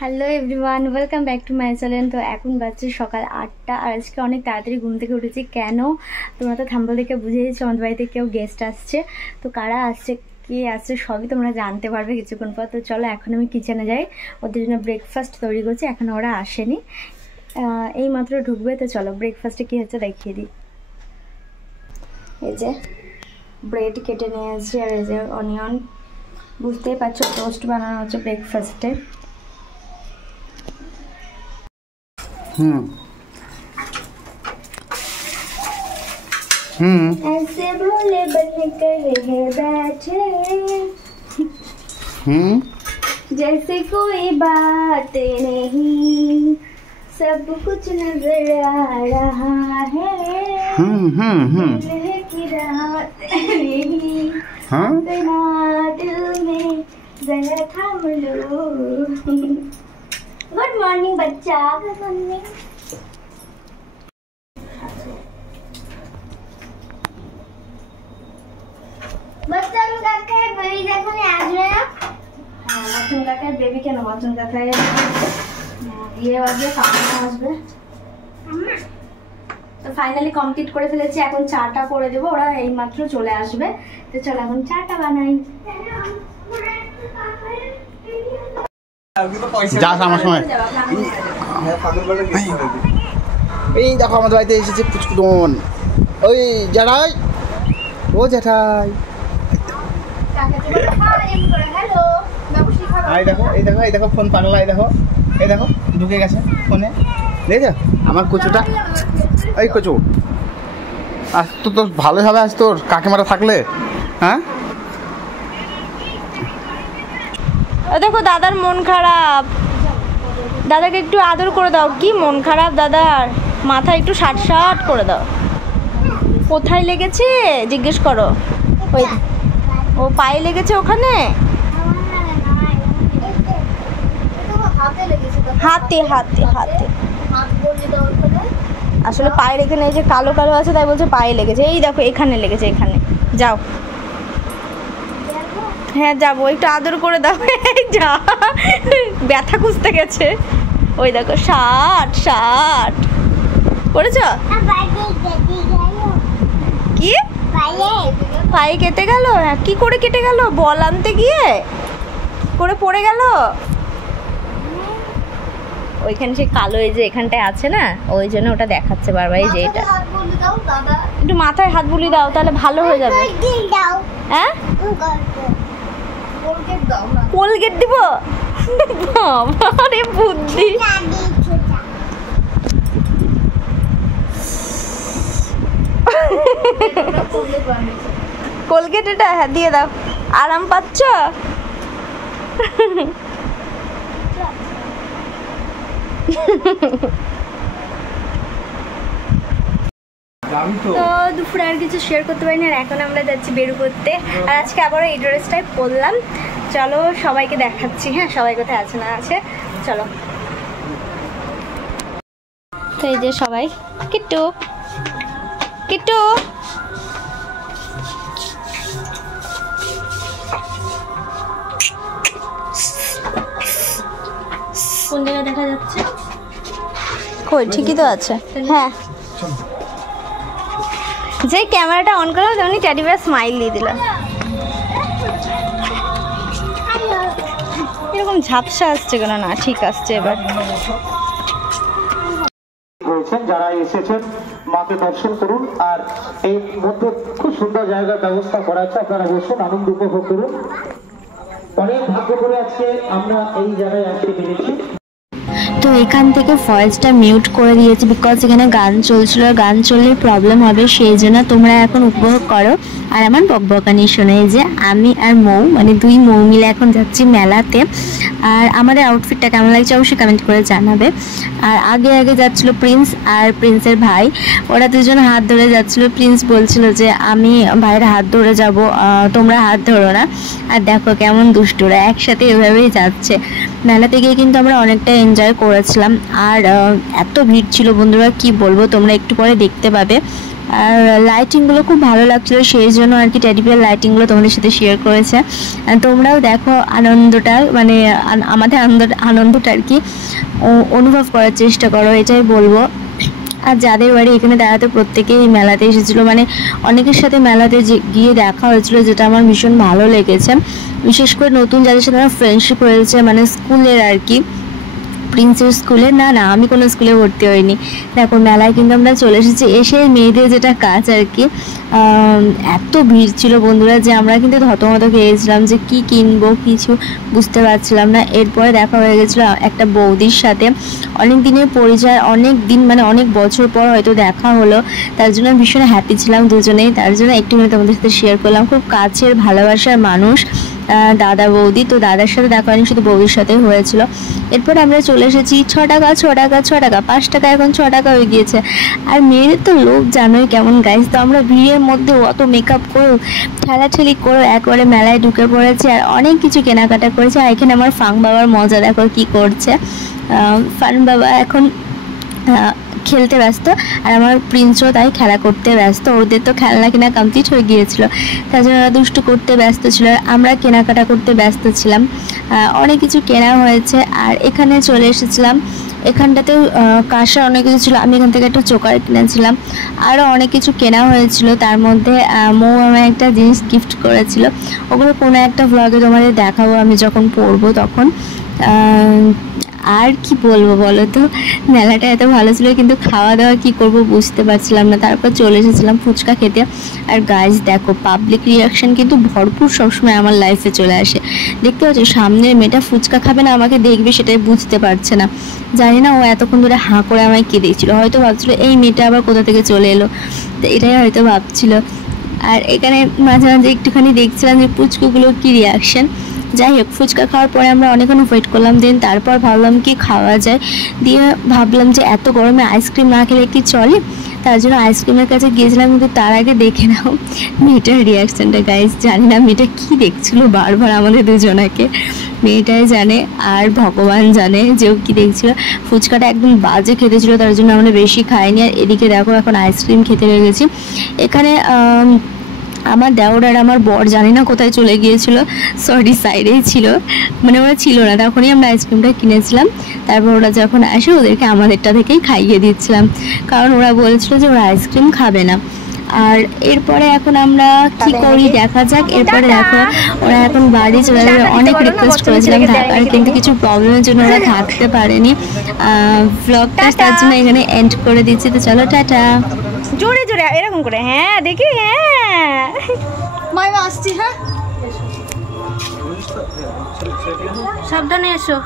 Hello everyone, welcome back to my channel. তো এখন বাজছে সকাল 8টা আর আজকে অনেক তাড়াতাড়ি ঘুম থেকে উঠেছি। কেন? তোমরা তো থাম্বনেল দেখে বুঝে গেছো আমাদের বাড়িতে কেউ গেস্ট আসছে। তো কারা আসছে, কে আসছে সবই তোমরা জানতে পারবে কিছুক্ষণ পর। তো চলো এখন আমি কিচেনে যাই, ওদের জন্য ব্রেকফাস্ট তৈরি করছি। এখনও ওরা আসেনি, এই মাত্র ঢুকবে। তো চলো ব্রেকফাস্টে কী হচ্ছে দেখিয়ে দিই। এই যে ব্রেড কেটে নিয়ে আসছি আর এই যে অনিয়ন, বুঝতেই পারছো টোস্ট বানানো হচ্ছে ব্রেকফাস্টে। ऐसे भोले बन कर रहे बैठे जैसे कोई बात नहीं, सब कुछ नजर आ रहा है की रात नहीं, बिना दिल में जरा थाम लो। गुड मॉर्निंग बच्चा। Good morning. मटन काका बेबी देखो नहीं आज में। हाँ मटन काका बेबी क्या ना मटन काका ये वाले सामने আসবে। তো ফাইনালি কমপ্লিট করে ফেলেছি, এখন চাটা করে দেবো, ওরা এইমাত্র চলে আসবে। তো চলো এখন চাটা বানাই। যাস আমার সময়। এই দেখো আমাদের বাড়িতে এসেছে পুচকুটন। ওই জ্যাঠাই, ও জ্যাঠাই, এই দেখো এই দেখো এই দেখো ফোন পাগলা, এই দেখো এই দেখো ঢুকে গেছে ফোনে। দেখছো আমার কচুটা, এই কচু আজ তো তোর ভালোই হবে। আজ তোর কাকিমারা থাকলে। হ্যাঁ দেখো দাদার মন খারাপ, দাদাকে একটু আদর করে দাও। কি মন খারাপ দাদার, মাথা একটু সাট করে দাও। কোথায় লেগেছে জিজ্ঞেস করো। ওই ও পায়ে লেগেছে ওখানে, হাতে হাতে হাতে আসলে পায়ের এখানে এই যে কালো কালো আছে তাই বলছে পায়ে লেগেছে। এই দেখো এখানে লেগেছে, এখানে যাও। হ্যাঁ যাবো, একটু আদর করে দাও। যা ব্যথা খুঁজতে গেছে। ওই দেখো 60 করেছ কি পায়ে কেটে গেল? কি করে কেটে গেল? বল আনতে গিয়ে করে পড়ে গেল। ওইখানে সে কালো এই যে এখানটায় আছে না, ওই জন্য ওটা দেখাচ্ছে বারবার। এই যে এটা একটু মাথায় হাত বুলিয়ে দাও, তাহলে ভালো হয়ে যাবে। হ্যাঁ কোলগেট দিব? বাবারে বুদ্ধি। কোলগেট এটা হ্যাঁ দিয়ে দাও, আরাম পাচ্ছ? তো দুপুরে আর কিছু শেয়ার করতে পারিনি, আর এখন আমরা যাচ্ছি বেরু করতে। আর আজকে আবারও এই ড্রেসটাই পরলাম। চলো সবাইকে দেখাচ্ছি। হ্যাঁ সবাই কোথায় আছে না আছে চলো। তো এই যে সবাই, কিট্টু কিট্টু কোন জায়গায় দেখা যাচ্ছে? কই ঠিকই তো আছে। হ্যাঁ যে ক্যামেরাটা অন করলাম তেমনি টেডি বিয়ার স্মাইল দিয়ে দিল। এরকম ঝাপসা আসছে কেন? না ঠিক আসছে এবার। যারা এসেছেন মাকে দর্শন করুন। আর এই মধ্যে খুব সুন্দর জায়গার ব্যবস্থা করা আছে, আপনারা বসুন, আনন্দ উপভোগ করুন। অনেক ভাগ্য করে আজকে আমরা এই জায়গায় আসতে পেরেছি। তো এখান থেকে ভয়েসটা মিউট করে দিয়েছি, বিকজ এখানে গান চলছিল, গান চললে প্রবলেম হবে, সেই জন্য তোমরা এখন উপভোগ করো আর আমার বকবকানি শোনে। যে আমি আর মৌ মানে দুই মৌ মিলে এখন যাচ্ছি মেলাতে। আর আমাদের আউটফিটটা কেমন লাগছে অবশ্যই কমেন্ট করে জানাবে। আর আগে আগে যাচ্ছিল প্রিন্স আর প্রিন্সের ভাই, ওরা দুজন হাত ধরে যাচ্ছিল। প্রিন্স বলছিল যে আমি ভাইয়ের হাত ধরে যাব, তোমরা হাত ধরো না। আর দেখো কেমন দুষ্টুরা একসাথে এভাবেই যাচ্ছে। মেলাতে গিয়ে কিন্তু আমরা অনেকটা এনজয় করেছিলাম। আর এত ভিড় ছিল বন্ধুরা কি বলবো, তোমরা একটু পরে দেখতে পাবে। আর লাইটিংগুলো খুব ভালো লাগছিলো, সেই জন্য আর কি টেডি বিয়ার লাইটিংগুলো তোমাদের সাথে শেয়ার করেছে। তোমরাও দেখো আনন্দটা, মানে আমাদের আনন্দটা আর কি অনুভব করার চেষ্টা করো, এটাই বলবো। আর যাদের বাড়ি এখানে দাঁড়াতে প্রত্যেকেই মেলাতে এসেছিলো, মানে অনেকের সাথে মেলাতে গিয়ে দেখা হয়েছিল, যেটা আমার ভীষণ ভালো লেগেছে। বিশেষ করে নতুন যাদের সাথে আমার ফ্রেন্ডশিপ হয়েছে, মানে স্কুলের আর কি, প্রিন্সের স্কুলে। না আমি কোনো স্কুলে ভর্তি হইনি। দেখো মেলায় কিন্তু আমরা চলে এসেছি, এসে মেয়েদের যেটা কাজ আর কি, এত ভিড় ছিল বন্ধুরা যে আমরা কিন্তু থতমত খেয়েছিলাম যে কি কিনবো, কিছু বুঝতে পারছিলাম না। এরপরে দেখা হয়ে গেছিলো একটা বৌদির সাথে, অনেক দিনের পরিচয়, অনেক দিন মানে অনেক বছর পর হয়তো দেখা হলো, তার জন্য ভীষণ হ্যাপি ছিলাম দুজনেই। তার জন্য একটুখানি তোমাদের সাথে শেয়ার করলাম। খুব কাছের ভালোবাসার মানুষ দাদা বৌদি, তো দাদার সাথে দেখা হয়নি, শুধু বৌদির সাথে হয়েছিল। এরপর আমরা চলে এসেছি 6 টাকা 5 টাকা, এখন 6 টাকা হয়ে গিয়েছে। আর মেয়েদের তো লোভ জানোই কেমন গাইস, তো আমরা ভিড়ের মধ্যে অত মেকআপ করেও ঠেলাঠেলি করে একবারে মেলায় ঢুকে পড়েছি আর অনেক কিছু কেনাকাটা করেছে। আর এখানে আমার ফাং বাবার মজা দেখো কি করছে। ফান বাবা এখন খেলতে ব্যস্ত, আর আমার প্রিন্সও তাই খেলা করতে ব্যস্ত। ওদের তো খেলনা কেনা কমপ্লিট হয়ে গিয়েছিল, তার জন্য ওরা দুষ্টু করতে ব্যস্ত ছিল, আর আমরা কেনাকাটা করতে ব্যস্ত ছিলাম। অনেক কিছু কেনা হয়েছে। আর এখানে চলে এসেছিলাম, এখানটাতেও কাঁসার অনেক কিছু ছিল। আমি এখান থেকে একটা চোকার কিনেছিলাম, আরও অনেক কিছু কেনা হয়েছিল। তার মধ্যে মৌ আমার একটা জিনিস গিফট করেছিল, ওগুলো কোনো একটা ভ্লগে তোমাদের দেখাবো আমি যখন পড়বো তখন। আর কি বলবো বলো তো, মেলাটা এত ভালো ছিল, কিন্তু খাওয়া দাওয়া কি করব বুঝতে পারছিলাম না। তারপর চলে এসেছিলাম ফুচকা খেতে। আর গাইস দেখো পাবলিক রিয়াকশন কিন্তু ভরপুর সবসময় আমার লাইফে চলে আসে। দেখতে পাচ্ছ সামনের মেয়েটা ফুচকা খাবে না, আমাকে দেখবে সেটাই বুঝতে পারছে না। জানি না ও এতক্ষণ ধরে হাঁ করে আমায় কে দেখছিল, হয়তো ভাবছিল এই মেয়েটা আবার কোথা থেকে চলে এলো, তো এটাই হয়তো ভাবছিল। আর এখানে মাঝে মাঝে একটুখানি দেখছিলাম যে পুচকুগুলোর কী রিয়াকশন। যাই হোক, ফুচকা খাওয়ার পরে আমরা অনেকক্ষণ ওয়েট করলাম, দেন তারপর ভাবলাম কি খাওয়া যায়, দিয়ে ভাবলাম যে এত গরমে আইসক্রিম না খেলে কি চলে, তার জন্য আইসক্রিমের কাছে গিয়েছিলাম। কিন্তু তার আগে দেখে নাও মেয়েটার রিয়াকশানটা গাইস, জানি না মেয়েটা কী দেখছিল বারবার আমাদের দুজনাকে, মেয়েটাই জানে আর ভগবান জানে যে ও কী দেখছিল। ফুচকাটা একদম বাজে খেতে ছিল, তার জন্য আমরা বেশি খাইনি। আর এদিকে দেখো এখন আইসক্রিম খেতে লেগেছি। এখানে আমার দেওর আর আমার বর জানি না কোথায় চলে গিয়েছিল, সরি সাইডেই ছিল, মানে ওরা ছিল না, তখনই আমরা আইসক্রিমটা কিনেছিলাম। তারপর ওরা যখন আসে ওদেরকে আমাদেরটা থেকেই খাইয়ে দিচ্ছিলাম, কারণ ওরা বলেছিল যে ওরা আইসক্রিম খাবে না। আর এরপরে এখন আমরা কি করি দেখা যাক। এরপরে দেখো ওরা এখন বাড়ি চলে যাবে, অনেক রিকোয়েস্ট করেছিলাম থাকার, কিন্তু কিছু প্রবলেমের জন্য ওরা থাকতে পারেনি। ব্লগটা তার জন্য এখানে এন্ড করে দিচ্ছি, তো চলো টাটা। জোরে জোরে এরকম করে, হ্যাঁ দেখি, হ্যাঁ মাইমা আসছি, হ্যাঁ সাবধানে এসো।